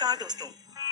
नमस्कार दोस्तों।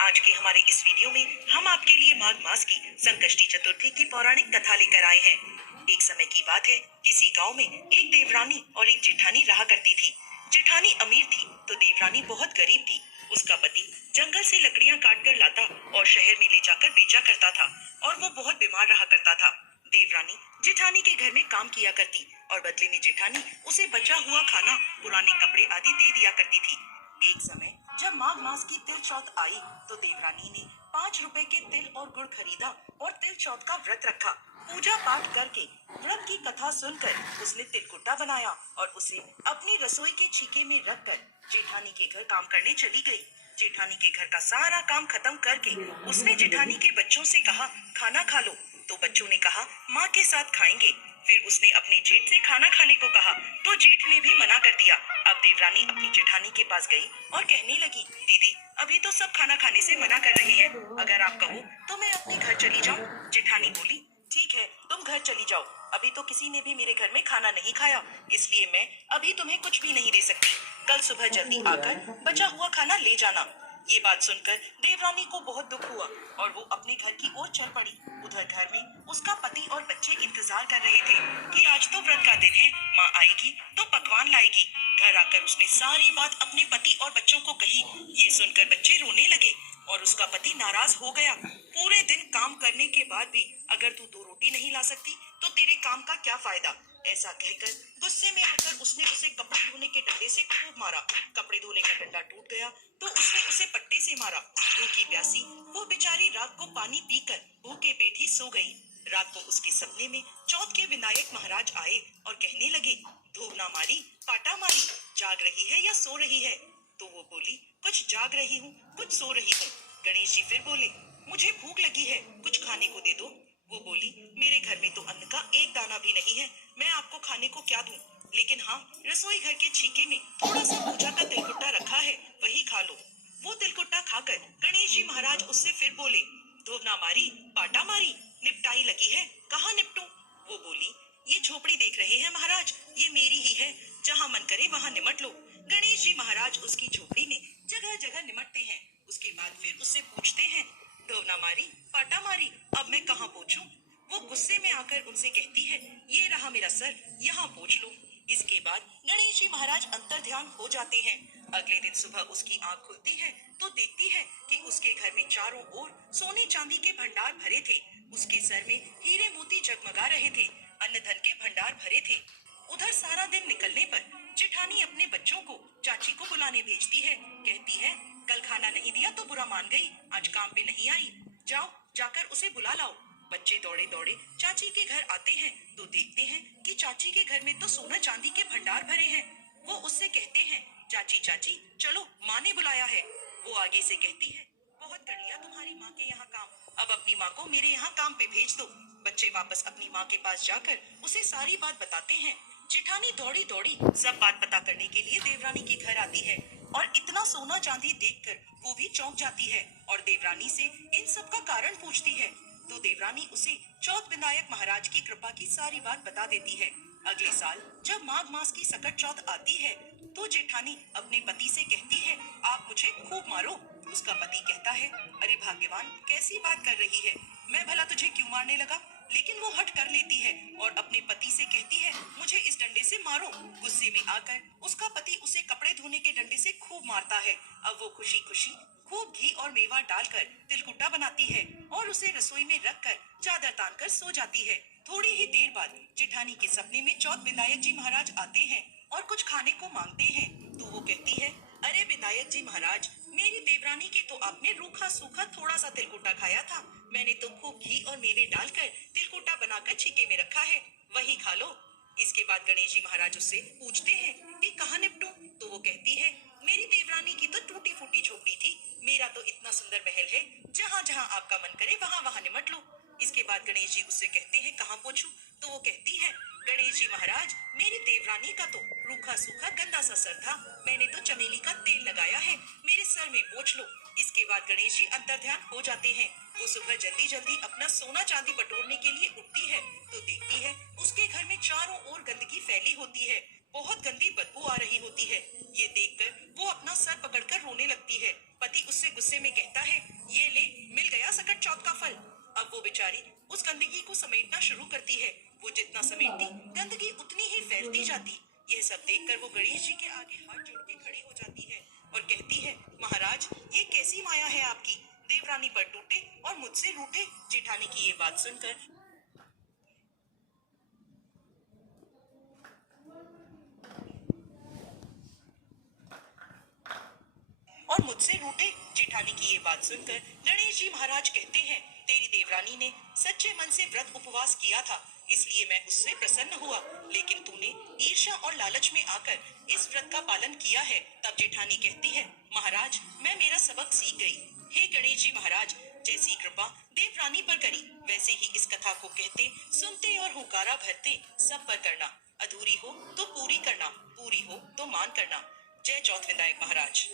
आज के हमारे इस वीडियो में हम आपके लिए माघ मास की संकष्टी चतुर्थी की पौराणिक कथा लेकर आए हैं। एक समय की बात है, किसी गांव में एक देवरानी और एक जेठानी रहा करती थी। जेठानी अमीर थी तो देवरानी बहुत गरीब थी। उसका पति जंगल से लकड़ियां काट कर लाता और शहर में ले जाकर बेचा करता था और वो बहुत बीमार रहा करता था। देवरानी जेठानी के घर में काम किया करती और बदले में जेठानी उसे बचा हुआ खाना, पुराने कपड़े आदि दे दिया करती थी। एक समय जब माघ मास की तिल चौथ आई तो देवरानी ने 5 रुपए के तिल और गुड़ खरीदा और तिल चौथ का व्रत रखा। पूजा पाठ करके व्रत की कथा सुनकर उसने तिलकुट्टा बनाया और उसे अपनी रसोई के छीके में रखकर जेठानी के घर काम करने चली गई। जेठानी के घर का सारा काम खत्म करके उसने जेठानी के बच्चों से कहा, खाना खा लो। तो बच्चों ने कहा, माँ के साथ खाएंगे। फिर उसने अपने जेठ से खाना खाने को कहा तो जेठ ने भी मना कर दिया। अब देवरानी अपनी जेठानी के पास गई और कहने लगी, दीदी अभी तो सब खाना खाने से मना कर रहे हैं, अगर आप कहो तो मैं अपने घर चली जाऊं। जेठानी बोली, ठीक है तुम घर चली जाओ, अभी तो किसी ने भी मेरे घर में खाना नहीं खाया, इसलिए मैं अभी तुम्हें कुछ भी नहीं दे सकती। कल सुबह जल्दी आकर बचा हुआ खाना ले जाना। ये बात सुनकर देवरानी को बहुत दुख हुआ और वो अपने घर की ओर चल पड़ी। उधर घर में उसका पति और बच्चे इंतजार कर रहे थे कि आज तो व्रत का दिन है, माँ आएगी तो पकवान लाएगी। घर आकर उसने सारी बात अपने पति और बच्चों को कही। ये सुनकर बच्चे रोने लगे और उसका पति नाराज हो गया। पूरे दिन काम करने के बाद भी अगर तू 2 रोटी नहीं ला सकती तो तेरे काम का क्या फायदा। ऐसा कहकर गुस्से में आकर उसने उसे कपड़े धोने के डंडे से खूब मारा। कपड़े धोने का डंडा टूट गया तो उसने उसे पट्टे से मारा। भूखी प्यासी वो बेचारी रात को पानी पीकर भूखे पेट ही सो गई। रात को उसके सपने में चौथ के विनायक महाराज आए और कहने लगे, धूना मारी पाटा मारी, जाग रही है या सो रही है। तो वो बोली, कुछ जाग रही हूँ कुछ सो रही हूँ। गणेश जी फिर बोले, मुझे भूख लगी है, कुछ खाने को दे दो। वो बोली, मेरे घर में तो अन्न का एक दाना भी नहीं है, मैं आपको खाने को क्या दूं। लेकिन हाँ, रसोई घर के छीके में थोड़ा सा पूजा का तिलकुट्टा रखा है, वही खा लो। वो तिलकुट्टा खाकर गणेश जी महाराज उससे फिर बोले, धोबना मारी पाटा मारी, निपटाई लगी है, कहाँ निपटूं। वो बोली, ये झोपड़ी देख रहे हैं महाराज, ये मेरी ही है, जहाँ मन करे वहाँ निमट लो। गणेश जी महाराज उसकी झोपड़ी में जगह जगह निमटते हैं। उसके बाद फिर उससे पूछते हैं, धोना मारी पाटा मारी, अब मैं कहाँ पहुँचूं। वो गुस्से में आकर उनसे कहती है, ये रहा मेरा सर, यहाँ पहुँच लो। इसके बाद गणेश जी महाराज अंतर ध्यान हो जाते हैं। अगले दिन सुबह उसकी आंख खुलती है तो देखती है कि उसके घर में चारों ओर सोने चांदी के भंडार भरे थे। उसके सर में हीरे मोती जगमगा रहे थे, अन्न धन के भंडार भरे थे। उधर सारा दिन निकलने पर जेठानी अपने बच्चों को चाची को बुलाने भेजती है। कहती है, कल खाना नहीं दिया तो बुरा मान गई, आज काम पे नहीं आई, जाओ जाकर उसे बुला लाओ। बच्चे दौड़े दौड़े चाची के घर आते हैं तो देखते हैं कि चाची के घर में तो सोना चांदी के भंडार भरे हैं। वो उससे कहते हैं, चाची चाची चलो, माँ ने बुलाया है। वो आगे से कहती है, बहुत कर लिया तुम्हारी माँ के यहाँ काम, अब अपनी माँ को मेरे यहाँ काम पे भेज दो। बच्चे वापस अपनी माँ के पास जाकर उसे सारी बात बताते हैं। जेठानी दौड़ी दौड़ी सब बात पता करने के लिए देवरानी के घर आती है और इतना सोना चांदी देखकर वो भी चौंक जाती है और देवरानी से इन सब का कारण पूछती है। तो देवरानी उसे चौथ विनायक महाराज की कृपा की सारी बात बता देती है। अगले साल जब माघ मास की सकट चौथ आती है तो जेठानी अपने पति से कहती है, आप मुझे खूब मारो। उसका पति कहता है, अरे भाग्यवान, कैसी बात कर रही है, मैं भला तुझे क्यों मारने लगा। लेकिन वो हट कर लेती है और अपने पति से कहती है, मुझे इस डंडे से मारो। गुस्से में आकर उसका पति उसे कपड़े धोने के डंडे से खूब मारता है। अब वो खुशी खुशी खूब घी और मेवा डालकर तिलकुट्टा बनाती है और उसे रसोई में रखकर चादर तान कर सो जाती है। थोड़ी ही देर बाद जेठानी के सपने में चौथ विनायक जी महाराज आते हैं और कुछ खाने को मांगते हैं। तो वो कहती है, अरे विनायक जी महाराज, मेरी देवरानी के तो आपने रूखा सूखा थोड़ा सा तिलकुट्टा खाया था, मैंने तो खूब घी और मेवे डालकर तिलकुट्टा बनाकर छीके में रखा है, वही खा लो। इसके बाद गणेश जी महाराज उससे पूछते हैं कि कहाँ निपटूं। तो वो कहती है, मेरी देवरानी की तो टूटी फूटी झोपड़ी थी, मेरा तो इतना सुंदर महल है, जहाँ जहाँ आपका मन करे वहाँ वहाँ निमट लो। इसके बाद गणेश जी उससे कहते हैं, कहाँ पहुँचूं। तो वो कहती है, गणेश जी महाराज, मेरी देवरानी का तो रूखा सूखा गंदा सा सर था, मैंने तो चमेली का तेल लगाया है, मेरे सर में पोंछ लो। इसके बाद गणेश जी अंतर ध्यान हो जाते हैं। वो सुबह जल्दी जल्दी अपना सोना चांदी बटोरने के लिए उठती है तो देखती है उसके घर में चारों ओर गंदगी फैली होती है। बहुत गंदी बदबू आ रही होती है। ये देखकर वो अपना सर पकड़कर रोने लगती है। पति उससे गुस्से में कहता है, ये ले, मिल गया सकट चौथ का फल। अब वो बेचारी उस गंदगी को समेटना शुरू करती है। वो जितना समेटती, गंदगी उतनी ही फैलती जाती। यह सब देखकर वो गणेश जी के आगे हाथ जोड़ के खड़ी हो जाती है और कहती है, महाराज, ये कैसी माया है आपकी? देवरानी पर टूटे और मुझसे रूठे। जेठानी की ये बात सुनकर और मुझसे रूठे। जेठानी की ये बात सुनकर गणेश जी महाराज कहते हैं, तेरी देवरानी ने सच्चे मन से व्रत उपवास किया था, इसलिए मैं उससे प्रसन्न हुआ। लेकिन तूने ईर्ष्या और लालच में आकर इस व्रत का पालन किया है। तब जेठानी कहती है, महाराज, मैं मेरा सबक सीख गई। हे गणेश जी महाराज, जैसी कृपा देवरानी पर करी, वैसे ही इस कथा को कहते, सुनते और हुंकारा भरते सब पर करना। अधूरी हो तो पूरी करना, पूरी हो तो मान करना। जय चौथ विनायक महाराज।